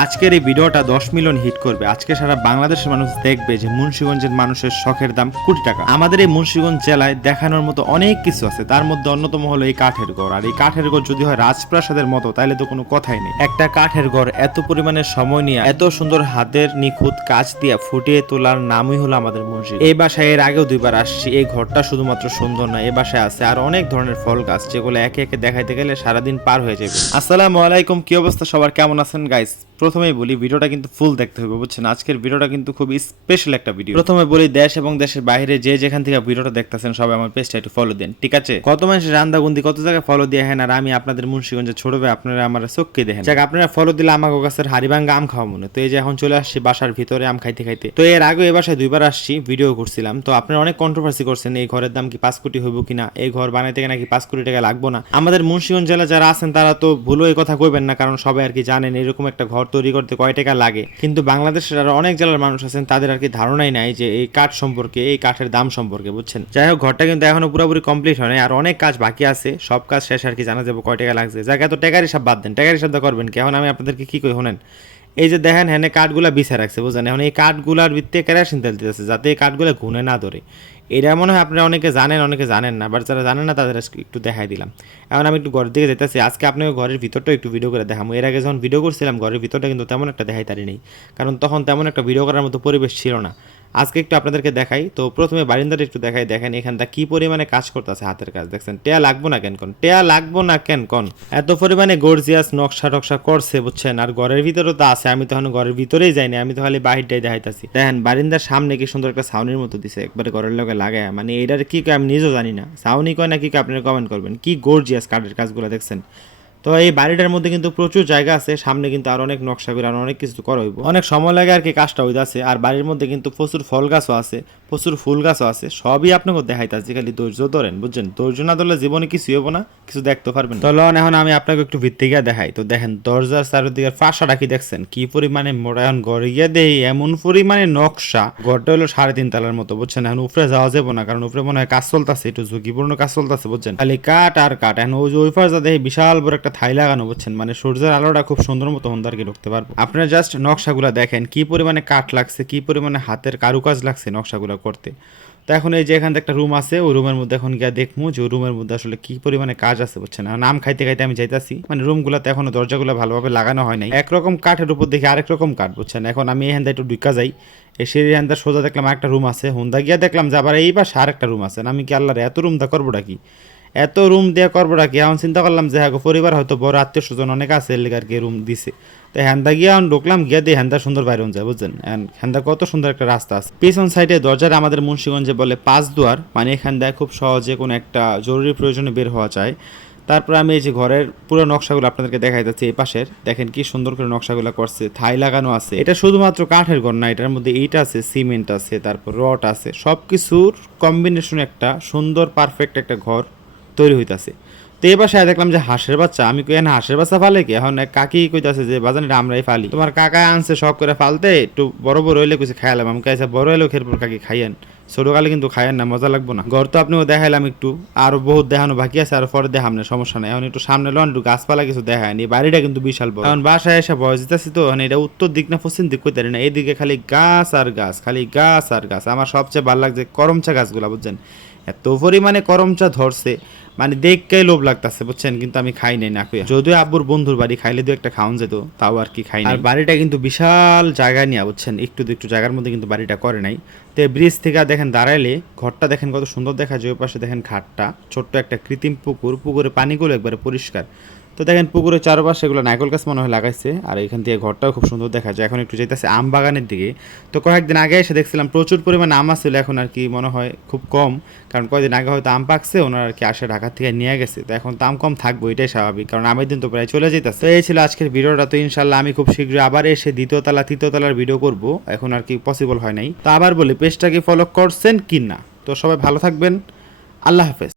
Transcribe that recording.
আজকের এই ভিডিওটা দশ মিলিয়ন হিট করবে। আজকে সারা বাংলাদেশের মানুষ দেখবে যে মুন্সিগঞ্জের মানুষের শখের দাম কোটি টাকা। আমাদের এই মুন্সিগঞ্জ জেলায় দেখানোর মতো অনেক কিছু আছে। তার মধ্যে অন্যতম হলো এই কাঠের ঘর। আর এই কাঠের ঘর যদি হয় রাজপ্রাসাদের মতো তাহলে তো কোনো কথাই নেই। একটা কাঠের ঘর এত পরিমাণে সময় নিয়ে, এত সুন্দর হাতের নিখুঁত কাজ দিয়ে ফুটিয়ে তোলার নামই হলো আমাদের মুন্সি এই বাসায় এর আগেও দুইবার আসছি। এই ঘরটা শুধুমাত্র সুন্দর না এই বাসায় আছে আর অনেক ধরনের ফল গাছ, যেগুলো একে একে দেখাইতে গেলে সারাদিন পার হয়ে যাবে। আসসালামু আলাইকুম, কি অবস্থা? সবার কেমন আছেন গাইস প্রথমেই বলি, ভিডিওটা কিন্তু ফুল দেখতে হবে, বুঝছেন? আজকের ভিডিওটা কিন্তু খুবই স্পেশাল একটা ভিডিও প্রথমে বলি, দেশ এবং দেশের বাইরে যে যেখান থেকে ভিডিওটা দেখতেছেন, সবাই আমার পেজটা একটু ফলো দেন, ঠিক আছে? কত মানুষের রান্দাগুন্দি, কত জায়গায় ফলো দিয়ে হ্যাঁ আর আমি আপনাদের মুন্সিগঞ্জে ছোট ভাই, আপনারা আমার চোখকে দেখেন। যাক, আপনারা ফলো দিলে আমাকে গাছের হারিবাঙ্গা আম খাওয়া মনে তো এই যে এখন চলে আসছি বাসার ভিতরে আম খাইতে খাইতে। তো এর আগে এ বাসায় দুইবার আসছি ভিডিও করছিলাম। তো আপনারা অনেক কন্ট্রোভার্সি করছেন, এই ঘরের দাম কি পাঁচ কোটি হইব কিনা? এই ঘর বানাইতে গেলে নাকি পাঁচ কোটি টাকা লাগবো না? আমাদের মুন্সিগঞ্জ জেলা যারা আছেন, তারা তো ভুলো এই কথা কইবেন না, কারণ সবাই আর কি জানেন, এরকম একটা ঘর তৈরি করতে কয় টাকা লাগে? কিন্তু বাংলাদেশের আর অনেক জেলার মানুষ আছেন, তাদের আর কি ধারণাই নাই যে এই কাঠ সম্পর্কে, এই কাঠের দাম সম্পর্কে, বুঝছেন? যাই হোক, ঘরটা কিন্তু এখনও পুরোপুরি কমপ্লিট হয় আর অনেক কাজ বাকি আছে, সব কাজ শেষ আর কি জানা যাবে কয় টাকা লাগছে। যাকে, এত টাকার হিসাব বাদ দেন টাকার হিসাবটা করবেন কি? এখন আমি আপনাদেরকে কি কই, শোনেন। এই যে দেখেন হ্যানে কাঠগুলা বিছা রাখছে বুঝলেন এখন এই কাঠগুলার ভিত্তিতে কেরাসিন তেল দিতেছে, যাতে এই কাঠগুলা ঘুনে না ধরে। এটা মনে হয় আপনারা অনেকে জানেন অনেকে জানেন না বাট যারা জানেন না, তাদের একটু দেখাই দিলাম। এখন আমি একটু ঘরের দিকে যেতেছি, আজকে আপনাকে ঘরের ভিতরটা একটু ভিডিও করে দেখাম এর আগে যখন ভিডিও করছিলাম, ঘরের ভিতরটা কিন্তু তেমন একটা দেখাই তারি নেই, কারণ তখন তেমন একটা ভিডিও করার মতো পরিবেশ ছিল না। আজকে একটু আপনাদেরকে দেখাই। তো প্রথমে বারিন্দাটা একটু দেখাই, দেখেন এখানটা কি পরিমাণে কাজ করতেছে হাতের কাজ। দেখছেন, টেয়া লাগবো না কেন কন? টেয়া লাগবো না কেন কোন? এত পরিমাণে গর্জিয়াস নকশা টকশা করছে, বুঝছেন? আর ঘরের ভিতরেও তো আছে, আমি তখন ঘরের ভিতরেই যাইনি, আমি তো খালি বাহিরটাই দেখাইতাছি। দেখেন, বারিন্দার সামনে কি সুন্দর একটা সাউনির মতো দিছে, একবারে ঘরের লোকে লাগায়। মানে এটার কি আমি নিজেও জানি না। ছাউনি কয় না কি আপনারা কমেন্ট করবেন। কি গর্জিয়াস কাঠের কাজগুলো, দেখছেন? তো এই বাড়িটার মধ্যে কিন্তু প্রচুর জায়গা আছে সামনে কিন্তু আর অনেক নকশা করে আর অনেক কিছু করা হইব। অনেক সময় লাগে আর কি কাজটা হইতাছে আর বাড়ির মধ্যে কিন্তু প্রচুর ফল গাছও আছে প্রচুর ফুল গাছও আছে সবই আপনাকে দেখাইতাছে খালি ধৈর্য ধরেন বুঝছেন? ধৈর্য না ধরলে জীবনে কিছু হব না কিছু দেখতে পারবেন তো লন এখন আমি আপনাকে একটু ভিত্তি গিয়ে দেখাই। তো দেখেন দরজার চারিদিকে ফাঁসাটা কি দেখছেন? কি পরিমাণে মোড়া এখন ঘরে গিয়ে দেই এমন পরিমাণে নকশা। ঘরটা হলো সাড়ে তিন তালার মতো বুঝছেন? এখন উপরে যাওয়া যাব না কারণ উপরে মনে হয় কাজ চলতেছে একটু ঝুঁকিপূর্ণ কাজ চলতেছে বুঝছেন? খালি কাঠ আর কাঠ এখন ওই যে ওই ফার্জা দেখে বিশাল বড় একটা থাই লাগানো, বুঝছেন? মানে সূর্যের আলোটা খুব সুন্দর মতো হন্দারকে ঢুকতে পারব। আপনারা জাস্ট নকশাগুলো দেখেন, কি পরিমাণে কাঠ লাগছে, কি পরিমাণে হাতের কারুকাজ লাগছে নকশাগুলো করতে। তো এখন এই যে এখান একটা রুম আছে, ওই রুমের মধ্যে এখন গিয়ে দেখব যে রুমের মধ্যে আসলে কি পরিমাণে কাজ আছে, বুঝছেন? নাম খাইতে খাইতে আমি যাইতাছি। মানে রুমগুলোতে এখনও দরজাগুলো ভালোভাবে লাগানো হয় নাই। একরকম কাঠের উপর দেখি আরেক রকম কাঠ, বুঝছেন? এখন আমি এখান একটু ঢুকা যাই। এসে এখান সোজা দেখলাম একটা রুম আছে। হুন্দা গিয়া দেখলাম যে আবার এই পাশে আরেকটা রুম আছে। আমি কি আল্লাহর এত রুমটা করবোটা কি? এত রুম দিয়ে করবোটা কি? এখন চিন্তা করলাম যে হ্যাঁ পরিবার হয়তো বড় আত্মীয় স্বজন অনেক আছে, এর লিগে আর কি রুম দিছে। তো হ্যান্দা গিয়া এখন ঢুকলাম, গিয়া দিয়ে হ্যান্দা সুন্দর বাইরে যায়, বুঝছেন? হ্যান্দা কত সুন্দর একটা রাস্তা আছে। পিছন সাইডে দরজার আমাদের মুন্সিগঞ্জে বলে পাঁচ দুয়ার মানে এখান দিয়ে খুব সহজে কোনো একটা জরুরি প্রয়োজনে বের হওয়া যায়। তারপর আমি এই যে ঘরের পুরো নকশাগুলো আপনাদেরকে দেখাই যাচ্ছে এই পাশের, দেখেন কি সুন্দর করে নকশাগুলো করছে, থাই লাগানো আছে। এটা শুধুমাত্র কাঠের ঘর না, এটার মধ্যে ইট আছে, সিমেন্ট আছে, তারপর রড আছে সব কিছুর কম্বিনেশন একটা সুন্দর পারফেক্ট একটা ঘর তৈরি হইতাছে। তো এবার সাথে দেখলাম যে হাঁসের বাচ্চা, আমি কই না হাঁসের বাচ্চা ফালে কি? এখন কাকি কইতাছে যে, বাজান আমরাই ফালি। তোমার কাকা আনছে শখ করে ফালতে, একটু বড় বড় হইলে কিছু খাইলাম আমি কাছে বড় হইলেও খেরপুর কাকি খাইয়েন। ছোটকালে কিন্তু খাইয়েন না, মজা লাগবো না। ঘর তো আপনিও দেখাইলাম একটু, আরও বহুত দেখানো বাকি আছে, আর পরে দেখাম না, সমস্যা নাই। এখন একটু সামনে লন, একটু গাছপালা কিছু দেখায়নি বাড়িটা কিন্তু বিশাল বড়। এখন বাসায় এসে বয়স দিতেছি তো মানে এটা উত্তর দিক না পশ্চিম দিক কইতে না, এইদিকে খালি গাছ আর গাছ, খালি গাছ আর গাছ। আমার সবচেয়ে ভালো লাগছে করমচা গাছগুলা, বুঝছেন? এত পরিমাণে করমচা ধরছে মানে দেখকেই লোভ লাগতেছে, বুঝছেন? কিন্তু আমি খাই নাই, না কইয়া যদিও আব্বুর বন্ধুর বাড়ি খাইলে দু একটা খাওন যেত, তাও আর কি খাই আর বাড়িটা কিন্তু বিশাল জায়গা নিয়ে, বুঝছেন? একটু দু একটু জায়গার মধ্যে কিন্তু বাড়িটা করে নাই। তো ব্রিজ থেকে দেখেন দাঁড়াইলে, ঘরটা দেখেন কত সুন্দর দেখা যায় ওই পাশে দেখেন ঘাটটা। ছোট্ট একটা কৃত্রিম পুকুর, পুকুরে পানিগুলো একবারে পরিষ্কার। তো দেখেন পুকুরের চারপাশে এগুলো নাইকল গাছ মনে হয় লাগাইছে, আর এখান থেকে ঘরটাও খুব সুন্দর দেখা যায়। এখন একটু যেতেছে আম বাগানের দিকে। তো কয়েকদিন আগে এসে দেখছিলাম প্রচুর পরিমাণে আম আসছিল এখন আর কি মনে হয় খুব কম, কারণ কয়েকদিন আগে হয়তো আম পাকছে, ওনার আর কি আসে ঢাকা থেকে নিয়ে গেছে। তো এখন তো আম কম থাকব, এটাই স্বাভাবিক, কারণ আমের দিন তো প্রায় চলে যেতেছে তো এই ছিল আজকের ভিডিওটা, তো ইনশাল্লাহ আমি খুব শীঘ্রই আবার এসে দ্বিতীয়তলা, তৃতীয়তলার ভিডিও করব। এখন আর কি পসিবল হয় নাই। তো আবার বলি, পেজটাকে ফলো করছেন কি না তো সবাই ভালো থাকবেন, আল্লাহ হাফেজ।